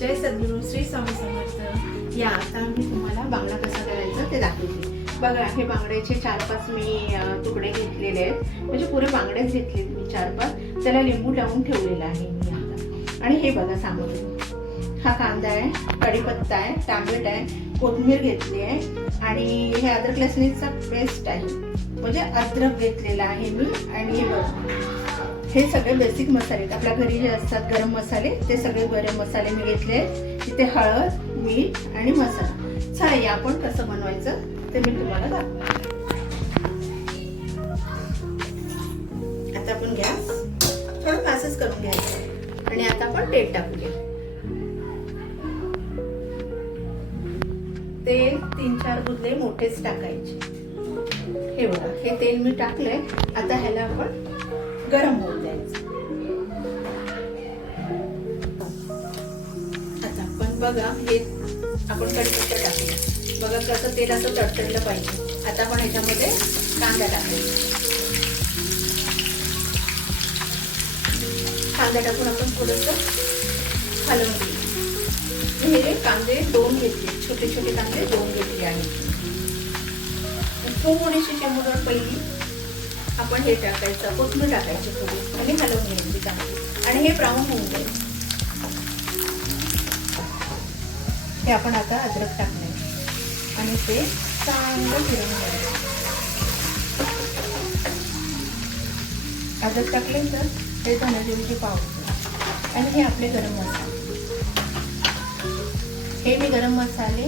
जय सद्गुरू श्री स्वामी समर्थ। या आता मी तुम्हाला बांगडा कसा करायचा ते दाखवते। बघा, हे बांगड्याचे 4-5 मी तुकडे घेतलेले आहेत, म्हणजे पुरे बांगडेच घेतले मी 4-5। त्याला लिंबू लावून ठेवलेला आहे मी आता। आणि हे बघा सामग्री, हा कांदा आहे, कढीपत्ता आहे, टॅमॅटो आहे, कोथिंबीर घेतली आहे आणि हे अद्रक लसणीचा पेस्ट आहे, म्हणजे अद्रक घेतलेला आहे मी। आणि हे बघा, हे सगळे बेसिक मसाले आपल्या घरी जे असतात गरम मसाले, ते सगळे गरम मसाले मी घेतले। इथे हळद, मीठ आणि मसाला। चला या आपण कसं बनवायचं ते मी तुम्हाला दाखवते। आता आपण गॅस थोडं फास्टच करून घ्यायचं आणि आता आपण तेल टाकूया। तेल 3-4 गुदले मोठेच टाकायचे। हे बघा, हे तेल मी टाकलंय। आता ह्याला आपण गरम होऊ द्यायचं। आता आपण बघा, हे आपण कढीपत्ता टाकूया। बघा कसं तेल असं तडतडलं पाहिजे। आता आपण ह्याच्यामध्ये कांदा टाकायचा। कांदा टाकून आपण थोडंसं हलवून घेऊ। हे कांदे 2 घेतले, छोटे छोटे कांदे 2 घेतले आहेत। थोडीशी चिमूटभर पहिली आपण हे टाकायचं, कोथिंबीर टाकायची थोडी आणि हलवून घ्यायची चांगली। आणि हे ब्राऊन होऊन जाईल। हे आपण आता अद्रक टाकणार आणि ते चांगलं फिरवून घ्यायचं। अद्रक टाकले तर हे धनेजिऱ्याची पावडर आणि हे आपले गरम मसाले। हे मी गरम मसाले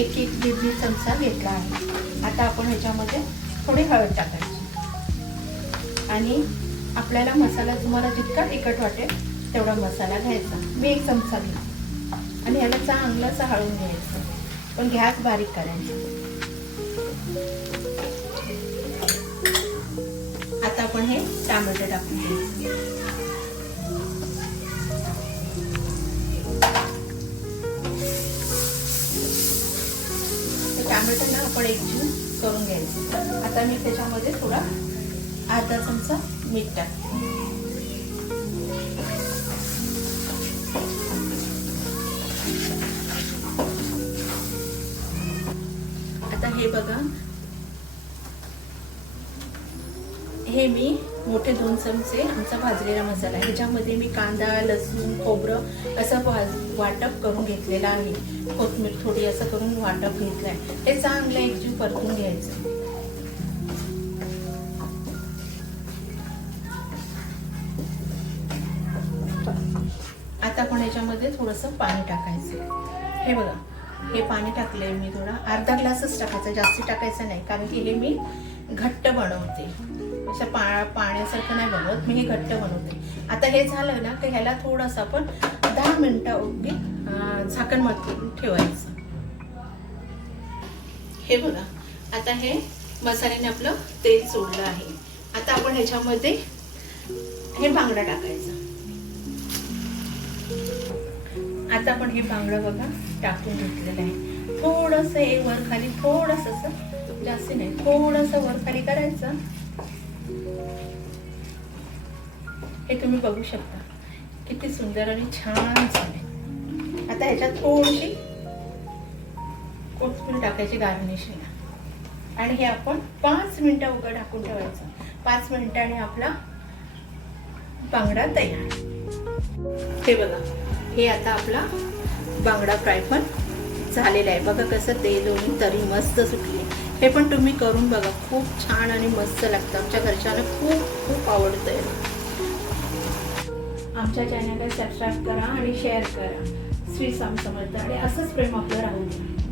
1-1 चमचा घेतला आहे। आता आपण ह्याच्यामध्ये थोडी हळद टाकायची आणि आपल्याला मसाला तुम्हाला जितका तिखट वाटेल तेवढा मसाला घ्यायचा। मी 1 चमचा घेतला आणि ह्याला चांगलंसं हळवून घ्यायचं, पण गॅस बारीक करायचा। आता आपण हे टॅमॅटो टाकून घ्यायचं। टॅमॅटो ना आपण एकजीव करून घ्यायचं। आता मी त्याच्यामध्ये थोडा अर्धा चमचा मीठ टाकते। आता हे बघा, हे मी मोठे 2 चमचे आमचा भाजलेला मसाला आहे। ह्याच्यामध्ये मी कांदा, लसूण, खोबरं असं वाटप करून घेतलेलं आहे। कोथिंबीर थोडी असं करून वाटप घेतलंय। हे चांगलं एकजीव परतून घ्यायचं। आता आपण ह्याच्यामध्ये थोडंसं पाणी टाकायचं। हे बघा, हे पाणी टाकलंय मी, थोडा अर्धा ग्लासच टाकायचा, जास्ती टाकायचं नाही, कारण की हे मी घट्ट बनवते, अशा पाण्यासारखं नाही बनवत मी, हे घट्ट बनवते। आता हे झालं ना की ह्याला थोडंसं आपण 10 मिनिटं अगदी झाकण मारून ठेवायचं। हे बघा, आता हे मसाल्याने आपलं तेल सोडलं आहे। आता आपण ह्याच्यामध्ये हे बांगडा टाकायचा। आता आपण हे बांगडा बघा टाकून घेतलेलं आहे। थोडंसं हे वर खाली, थोडंसं, जास्त नाही, थोडंसं वर खाली करायचं। हे तुम्ही बघू शकता किती सुंदर आणि छान झाले। आता ह्याच्यात थोडीशी कोथिंबीर टाकायची गार्निशिंगला आणि हे आपण 5 मिनिटं उघड टाकून ठेवायचं। 5 मिनिटांनी आपला बांगडा तयार। हे बघा, हे आता आपला बांगडा फ्राय पण झालेला आहे। बघा कसं तेल होऊन तरी मस्त सुटली। हे पण तुम्ही करून बघा, खूप छान आणि मस्त लागतं। आमच्या घरच्यांना खूप खूप आवडतंय। आमच्या चॅनलला सबस्क्राईब करा आणि शेअर करा। श्री स्वामी समर्थ आणि असंच प्रेम आपलं राहू द्या।